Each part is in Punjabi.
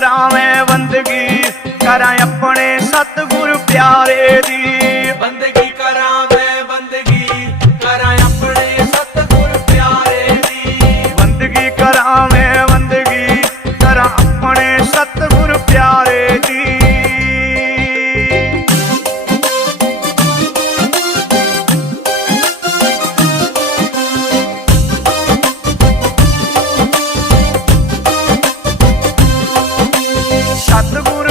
ਕਰਾਂ ਬੰਦਗੀ ਕਰਾਂ ਆਪਣੇ ਸਤਿਗੁਰ ਪਿਆਰੇ ਦੀ। ਸਤਗੁਰ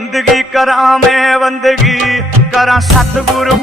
ਬੰਦਗੀ ਕਰਾਂ ਮੈਂ ਬੰਦਗੀ ਕਰਾਂ ਸਤਿਗੁਰੂ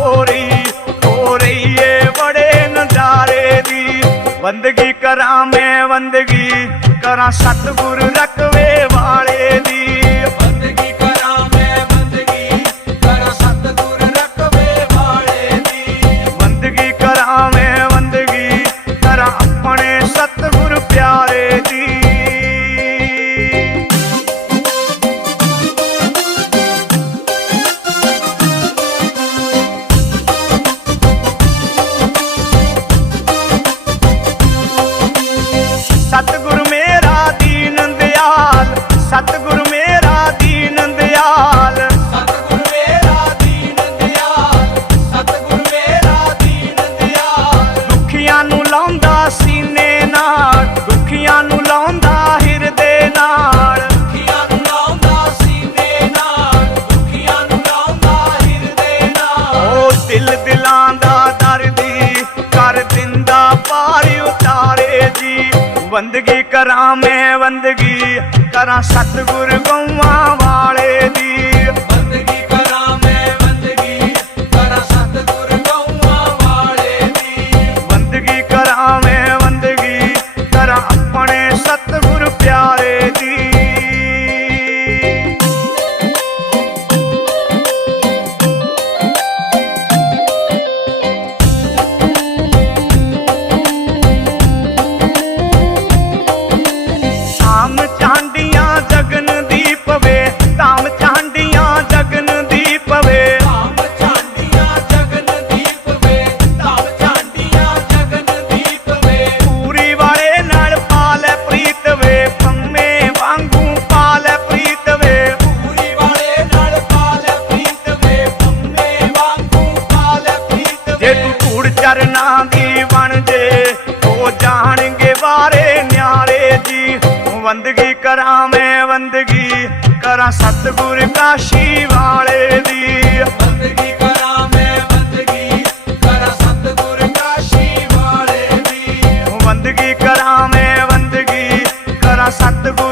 ਹੋ ਰਹੀ ਹੋ ਰਹੀ ਏ ਬੜੇ ਨਜ਼ਾਰੇ ਦੀ। ਬੰਦਗੀ ਕਰਾਂ ਮੈਂ ਬੰਦਗੀ, ਕਰਾਂ ਸਤਗੁਰ ਰਕਵੇ ਬੰਦਗੀ ਕਰਾਂ ਮੈਂ ਬੰਦਗੀ ਕਰਾਂ ਸਤਗੁਰ ਗਉਆਂ ਇਹਨਾਂ ਦੀ ਬਣ ਜੇ? ਉਹ ਜਾਣਗੇ ਬਾਰੇ ਨਿਆਰੇ ਜੀ। ਵੰਦਗੀ ਕਰਾਂ ਮੈਂ ਵੰਦਗੀ ਕਰਾਂ ਸਤਗੁਰ ਕਾਸ਼ੀ ਵਾਲੇ ਦੀ। ਵੰਦਗੀ ਕਰਾਂ ਮੈਂ ਵੰਦਗੀ ਕਰਾਂ ਸਤਗੁਰ ਕਾਸ਼ੀ ਵਾਲੇ ਦੀ। ਵੰਦਗੀ ਕਰਾਂ ਮੈਂ ਵੰਦਗੀ ਕਰਾਂ ਸਤਗੁਰ